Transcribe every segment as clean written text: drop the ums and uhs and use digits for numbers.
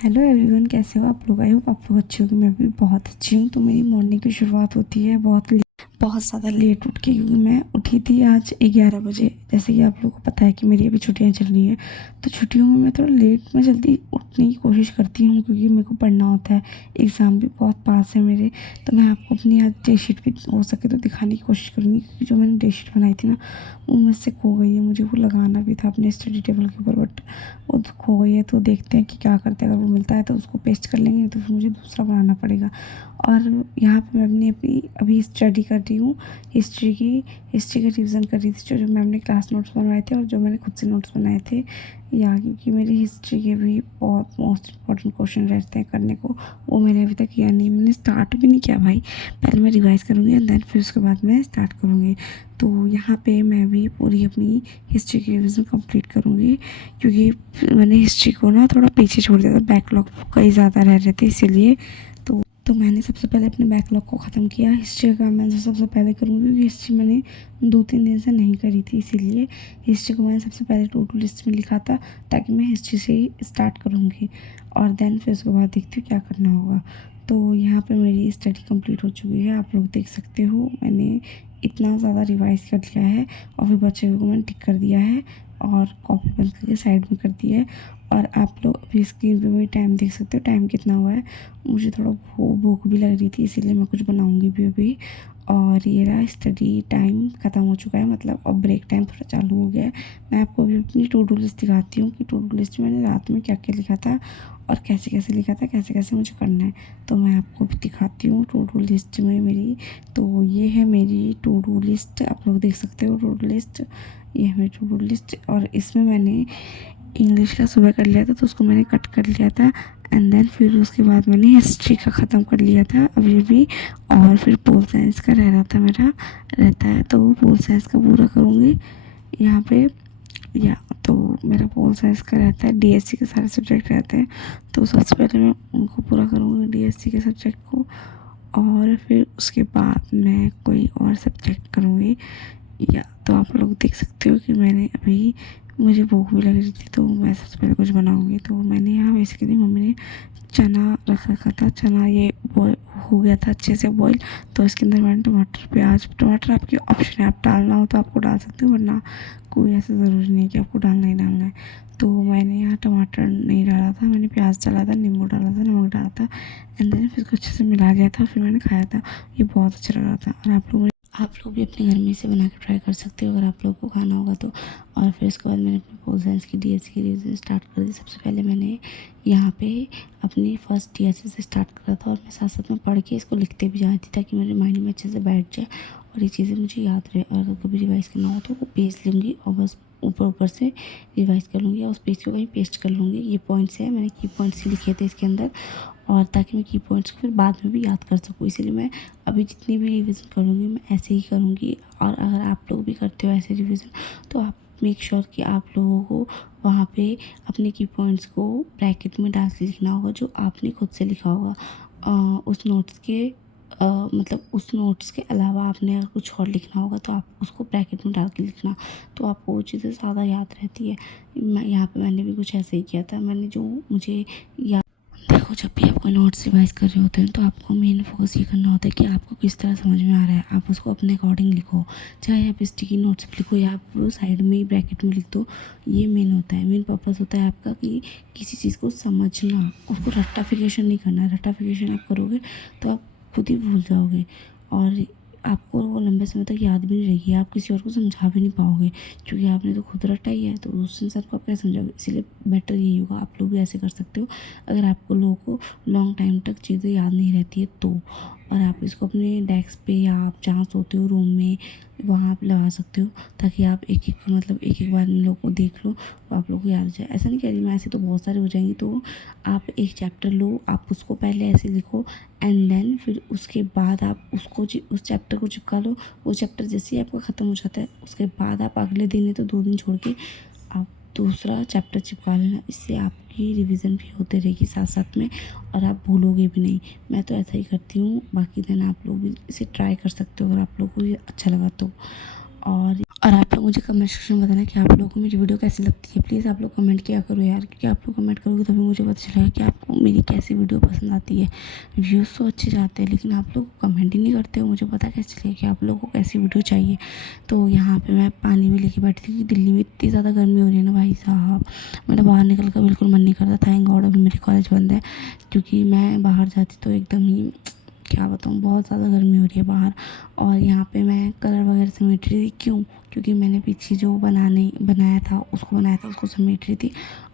Hello everyone, कैसे हो आप लोग? आई होप आप लोग अच्छे होंगे। मैं भी बहुत अच्छी हूँ। तो मेरी मॉर्निंग की शुरुआत होती है बहुत ज़्यादा लेट उठ के, क्योंकि मैं उठी थी आज 11 बजे। जैसे कि आप लोगों को पता है कि मेरी अभी छुट्टियां चल रही हैं, तो छुट्टियों में मैं थोड़ा लेट में जल्दी उठने की कोशिश करती हूँ, क्योंकि मेरे को पढ़ना होता है। एग्ज़ाम भी बहुत पास है मेरे। तो मैं आपको अपनी आज डे शीट भी हो सके तो दिखाने की कोशिश करूँगी, क्योंकि जो मैंने डे शीट बनाई थी ना, वो मुझसे खो गई है। मुझे वो लगाना भी था अपने स्टडी टेबल के ऊपर, बट वो तो खो गई है। तो देखते हैं कि क्या करते हैं। अगर वो मिलता है तो उसको पेस्ट कर लेंगे, तो फिर मुझे दूसरा बनाना पड़ेगा। और यहाँ पे मैं अपनी अभी स्टडी कर रही हूँ हिस्ट्री का रिवीजन कर रही थी, जो मैम ने क्लास नोट्स बनवाए थे और जो मैंने खुद से नोट्स बनाए थे। या क्योंकि मेरी हिस्ट्री के भी बहुत मोस्ट इंपॉर्टेंट क्वेश्चन रहते हैं करने को, वो मैंने अभी तक किया नहीं। मैंने स्टार्ट भी नहीं किया भाई। पहले मैं रिवाइज़ करूँगी एंड देन फिर उसके बाद मैं स्टार्ट करूँगी। तो यहाँ पे मैं भी पूरी अपनी हिस्ट्री की रिवीजन कंप्लीट करूँगी, क्योंकि मैंने हिस्ट्री को ना थोड़ा पीछे छोड़ दिया था। बैकलॉग कई ज़्यादा रह रहे थे, इसीलिए तो मैंने सबसे पहले अपने बैकलॉग को ख़त्म किया। हिस्ट्री का काम मैं सबसे पहले करूँगी, क्योंकि हिस्ट्री मैंने 2-3 दिन से नहीं करी थी, इसीलिए हिस्ट्री को मैंने सबसे पहले टू डू लिस्ट में लिखा था, ताकि मैं हिस्ट्री से ही स्टार्ट करूँगी और देन फिर उसके बाद देखती हूँ क्या करना होगा। तो यहाँ पे मेरी स्टडी कंप्लीट हो चुकी है, आप लोग देख सकते हो। मैंने इतना ज़्यादा रिवाइज़ कर लिया है और फिर बच्चे को मैंने टिक कर दिया है और कॉपी बंद करके साइड में कर दी है। और आप लोग अभी स्क्रीन पे मेरी टाइम देख सकते हो, टाइम कितना हुआ है। मुझे थोड़ा भूख भी लग रही थी, इसीलिए मैं कुछ बनाऊंगी भी अभी। और ये रहा, स्टडी टाइम ख़त्म हो चुका है, मतलब अब ब्रेक टाइम थोड़ा चालू हो गया है। मैं आपको अभी अपनी टू डू लिस्ट दिखाती हूँ कि टू डू लिस्ट में मैंने रात में क्या क्या लिखा था और कैसे कैसे लिखा था, कैसे कैसे मुझे करना है। तो मैं आपको भी दिखाती हूँ टू डू लिस्ट में मेरी। तो ये है मेरी टू डू लिस्ट, आप लोग देख सकते हो टू डू लिस्ट। ये है मेरी टू डू लिस्ट और इसमें मैंने इंग्लिश का सुबह कर लिया था, तो उसको मैंने कट कर लिया था। एंड देन फिर उसके बाद मैंने हिस्ट्री का ख़त्म कर लिया था अभी भी। और फिर पोल साइंस का रह रहा था, मेरा रहता है, तो वो पोल साइंस का पूरा करूँगी यहाँ पे। या तो मेरा पोल साइंस का रहता है, डीएससी के सारे सब्जेक्ट रहते हैं, तो सबसे पहले मैं उनको पूरा करूँगी, डीएससी के सब्जेक्ट को। और फिर उसके बाद मैं कोई और सब्जेक्ट करूँगी। या तो आप लोग देख सकते हो कि मैंने अभी, मुझे भूख भी लग रही थी, तो मैं सबसे पहले कुछ बनाऊंगी। तो मैंने यहाँ बेसिकली मम्मी ने चना रख रखा था। चना ये बॉयल हो गया था अच्छे से बॉयल। तो इसके अंदर मैंने टमाटर, प्याज, टमाटर आपकी ऑप्शन है, आप डालना हो तो आपको डाल सकते हो, वरना कोई ऐसा ज़रूरी नहीं है कि आपको डालना ही डालना है। तो मैंने यहाँ टमाटर नहीं डाला था, मैंने प्याज डाला था, नींबू डाला था, नमक डाला था एंड देन फिर इसको अच्छे से मिला लिया था, फिर मैंने खाया था। ये बहुत अच्छा लग रहा था। और आप लोग भी अपने घर में इसे बना के ट्राई कर सकते हो, अगर आप लोग को खाना होगा तो। और फिर उसके बाद मैंने अपनी पोल साइंस की डीएससी की रिवीजन स्टार्ट कर दी। सबसे पहले मैंने यहाँ पे अपनी फर्स्ट डीएससी से स्टार्ट करा था, और मैं साथ साथ में पढ़ के इसको लिखते भी जा रही थी, ताकि मेरे माइंड में अच्छे से बैठ जाए और ये चीज़ें मुझे याद रहे। और अगर कभी रिवाइज़ करना हो तो वो पेज लूँगी और बस ऊपर ऊपर से रिवाइज़ कर लूँगी, और उस पेज को कहीं पेस्ट कर लूँगी। ये पॉइंट्स है, मैंने की पॉइंट्स ही लिखे थे इसके अंदर, और ताकि मैं की पॉइंट्स को फिर बाद में भी याद कर सकूँ। इसीलिए मैं अभी जितनी भी रिवीजन करूँगी मैं ऐसे ही करूँगी। और अगर आप लोग भी करते हो ऐसे रिवीजन, तो आप मेक श्योर कि आप लोगों को वहाँ पे अपने की पॉइंट्स को ब्रैकेट में डाल के लिखना होगा, जो आपने खुद से लिखा होगा। उस नोट्स के मतलब उस नोट्स के अलावा आपने अगर कुछ और लिखना होगा, तो आप उसको ब्रैकेट में डाल के लिखना, तो आपको वो चीज़ें ज़्यादा याद रहती है। मैं यहाँ पे मैंने भी कुछ ऐसे ही किया था। मैंने जो मुझे याद, देखो, जब भी आप कोई नोट्स रिवाइज कर रहे होते हैं, तो आपको मेन फोकस ये करना होता है कि आपको किस तरह समझ में आ रहा है। आप उसको अपने अकॉर्डिंग लिखो, चाहे आप स्टिकी नोट्स पे लिखो या आप साइड में ही ब्रैकेट में लिख दो। ये मेन होता है, मेन पर्पस होता है आपका कि किसी चीज़ को समझना, उसको रट्टाफिकेशन नहीं करना। रट्टाफिकेशन आप करोगे तो आप खुद ही भूल जाओगे, और आपको वो लंबे समय तक याद भी नहीं रहेगी। आप किसी और को समझा भी नहीं पाओगे, क्योंकि आपने तो खुद रटा ही है, तो उस इंसान को आप क्या समझाओगे। इसीलिए बेटर यही होगा, आप लोग भी ऐसे कर सकते हो अगर आपको लोगों को लॉन्ग टाइम तक चीज़ें याद नहीं रहती है तो। और आप इसको अपने डेस्क पे या आप जहाँ सोते हो रूम में, वहाँ आप लगा सकते हो, ताकि आप एक एक मतलब एक एक बार इन लोगों को देख लो तो आप लोगों को याद आ जाए। ऐसा नहीं कह रही मैं, ऐसे तो बहुत सारे हो जाएंगे। तो आप एक चैप्टर लो, आप उसको पहले ऐसे लिखो एंड देन फिर उसके बाद आप उसको उस चैप्टर को चिपका लो। वो चैप्टर जैसे ही आपका ख़त्म हो जाता है, उसके बाद आप अगले दिन है तो 2 दिन छोड़ के आप दूसरा चैप्टर चिपका लेना। इससे आपकी रिवीजन भी होते रहेगी साथ साथ में, और आप भूलोगे भी नहीं। मैं तो ऐसा ही करती हूँ, बाकी दिन आप लोग भी इसे ट्राई कर सकते हो अगर आप लोगों को ये अच्छा लगा तो। और आप लोग मुझे कमेंट सेक्शन में बताना कि आप लोगों को मेरी वीडियो कैसी लगती है। प्लीज़ आप लोग कमेंट किया करो यार, क्योंकि आप लोग कमेंट करोगे तभी मुझे पता चलेगा कि आपको मेरी कैसी वीडियो पसंद आती है। व्यूज़ तो अच्छे जाते हैं लेकिन आप लोग कमेंट ही नहीं करते हो, मुझे पता कैसे चलेगा कि आप लोगों को कैसी वीडियो चाहिए। तो यहाँ पर मैं पानी भी लेके बैठी थी क्योंकि दिल्ली में इतनी ज़्यादा गर्मी हो रही है ना भाई साहब, मेरा बाहर निकल कर बिल्कुल मन नहीं करता। थैंक गॉड अभी मेरी कॉलेज बंद है, क्योंकि मैं बाहर जाती तो एकदम ही क्या बताऊँ, बहुत ज़्यादा गर्मी हो रही है बाहर। और यहाँ पे मैं कलर वगैरह समेट रही थी, क्यों? क्योंकि मैंने पीछे जो बनाया था उसको समेट रही थी।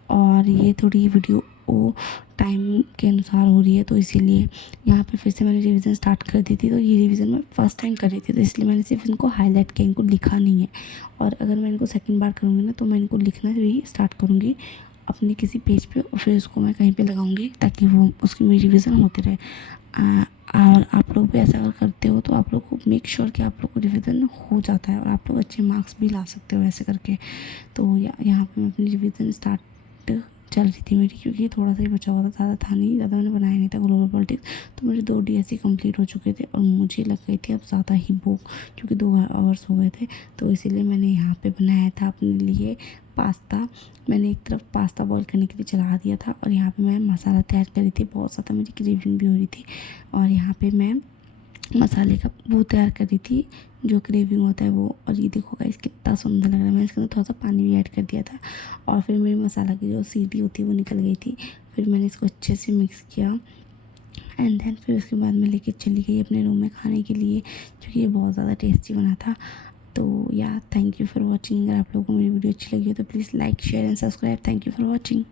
और ये थोड़ी वीडियो वो टाइम के अनुसार हो रही है, तो इसीलिए यहाँ पे फिर से मैंने रिवीजन स्टार्ट कर दी थी। तो ये रिवीजन मैं फर्स्ट टाइम कर रही थी, तो इसलिए मैंने सिर्फ इनको हाईलाइट किया, इनको लिखा नहीं है। और अगर मैं इनको सेकंड बार करूँगी ना, तो मैं इनको लिखना भी स्टार्ट करूँगी अपने किसी पेज पे, और फिर उसको मैं कहीं पे लगाऊंगी ताकि वो उसकी मेरी रिवीजन होती रहे। और आप लोग भी ऐसा अगर करते हो तो आप लोग को मेक श्योर कि आप लोग को रिवीजन हो जाता है और आप लोग अच्छे मार्क्स भी ला सकते हो ऐसे करके। तो यहाँ पे मैं अपनी रिवीजन स्टार्ट चल रही थी मेरी, क्योंकि थोड़ा सा ही बचा हुआ था, ज़्यादा था नहीं, ज़्यादा मैंने बनाया नहीं था ग्लोबल पॉलिटिक्स। तो मेरे 2 DSC कंप्लीट हो चुके थे और मुझे लग गई थी अब ज़्यादा ही भूख, क्योंकि 2 आवर्स हो गए थे। तो इसीलिए मैंने यहाँ पे बनाया था अपने लिए पास्ता। मैंने एक तरफ पास्ता बॉईल करने के लिए चढ़ा दिया था और यहाँ पे मैं मसाला तैयार कर रही थी, बहुत ज़्यादा मेरी क्रेविंग भी हो रही थी। और यहाँ पे मैं मसाले का वो तैयार कर रही थी जो क्रेविंग होता है वो। और ये देखो गाइस कितना सुंदर लग रहा है, मैंने इसके अंदर थोड़ा सा पानी भी ऐड कर दिया था। और फिर मेरी मसाला की जो सीटी होती है वो निकल गई थी। फिर मैंने इसको अच्छे से मिक्स किया एंड देन फिर उसके बाद मैं लेके चली गई अपने रूम में खाने के लिए, क्योंकि ये बहुत ज़्यादा टेस्टी बना था। तो या थैंक यू फॉर वॉचिंग। अगर आप लोगों को मेरी वीडियो अच्छी लगी हो तो please like share and subscribe. Thank you for watching.